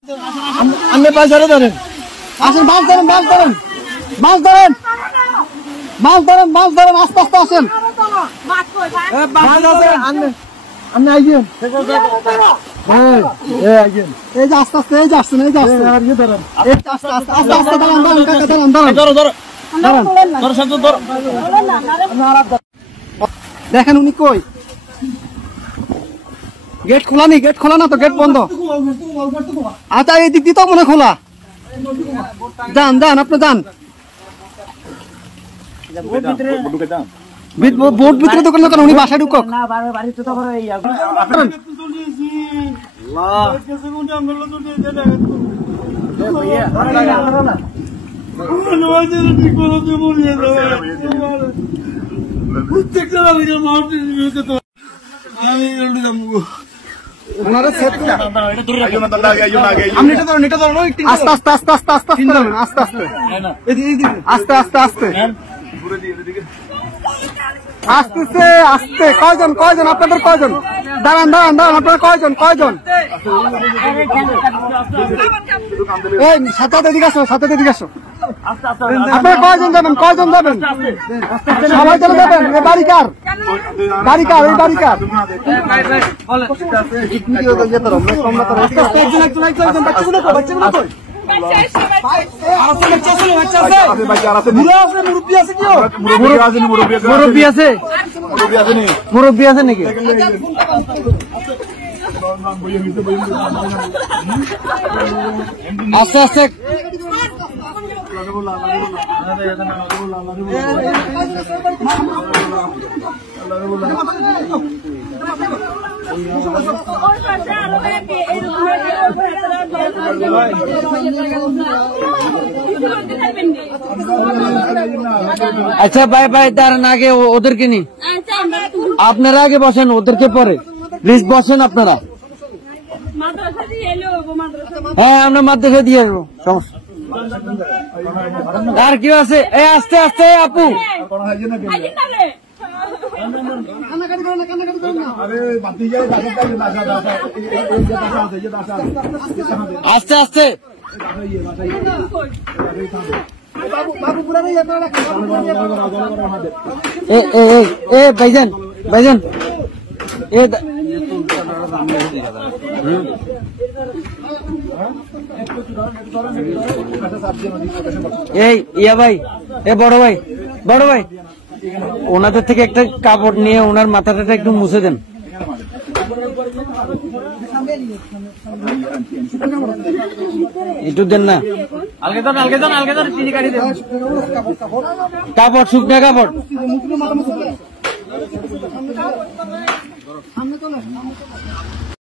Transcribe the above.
আপনি পয়সারে ধরেন, আসেন, মাছ ধরেন, মাছ ধরেন, মাছ ধরেন, মাছ ধরেন, মাছ ধরেন, আস্তে আস্তে আসেন। আপনি আইয়েন, এই যে আস্তে আস্তে, এই যে আসছেন, এই যে আসছেন, আস্তে আস্তে আস্তে আস্তে দাঁড়ান, দাঁড়ান, কাকা দাঁড়ান, দাঁড়ান, দেখেন উনি কই, গেট খোলা নেই, গেট খোলা না তো, গেট বন্ধ। আচ্ছা এই দিক দিয়ে তো মনে খোলা, যান যান, আপনি যান, বোট ভিতরে দোকান দোকান, উনি বাসায় ঢুকক। আস্তে আস্তে আস্তে আস্তে আস্তে আস্তে আস্তে আস্তে আস্তে আসতেছে, আসতে কয়জন, কয়জন আপনাদের, কয়জন, দাঁড়ান দাঁড়ান দাঁড়ান, আপনারা কয়জন, কয়জন, এই সাথে এদিকে আসো, সাথে এদিকে আসো, আপনারা কয়জন যাবেন, কয়জন যাবেন, সবাই চলে যাবেন। এই বাড়ি কার, বাড়ি কার, এই বাড়ি কার, মুরব্বী আছে, মুরব্বী আছে নাকি? আস্তে আস্তে আচ্ছা ভাই ভাই, দাঁড়ান, আগে ওদেরকে নি, আপনারা আগে বসেন, ওদেরকে পরে প্লিজ বসেন আপনারা। হ্যাঁ আমরা মাদ্রাসা দিয়ে আসবো, সমস্যা আর কি আছে। এই আস্তে আস্তে আপু, আস্তে আস্তে, ভাইজান ভাইজান, এই ইয়া ভাই, এ বড় ভাই, বড় ভাই, ওনাদের থেকে একটা কাপড় নিয়ে ওনার মাথাটা একটু মুছে দেন। একটু দেন না, কাপড়, শুকনা কাপড়।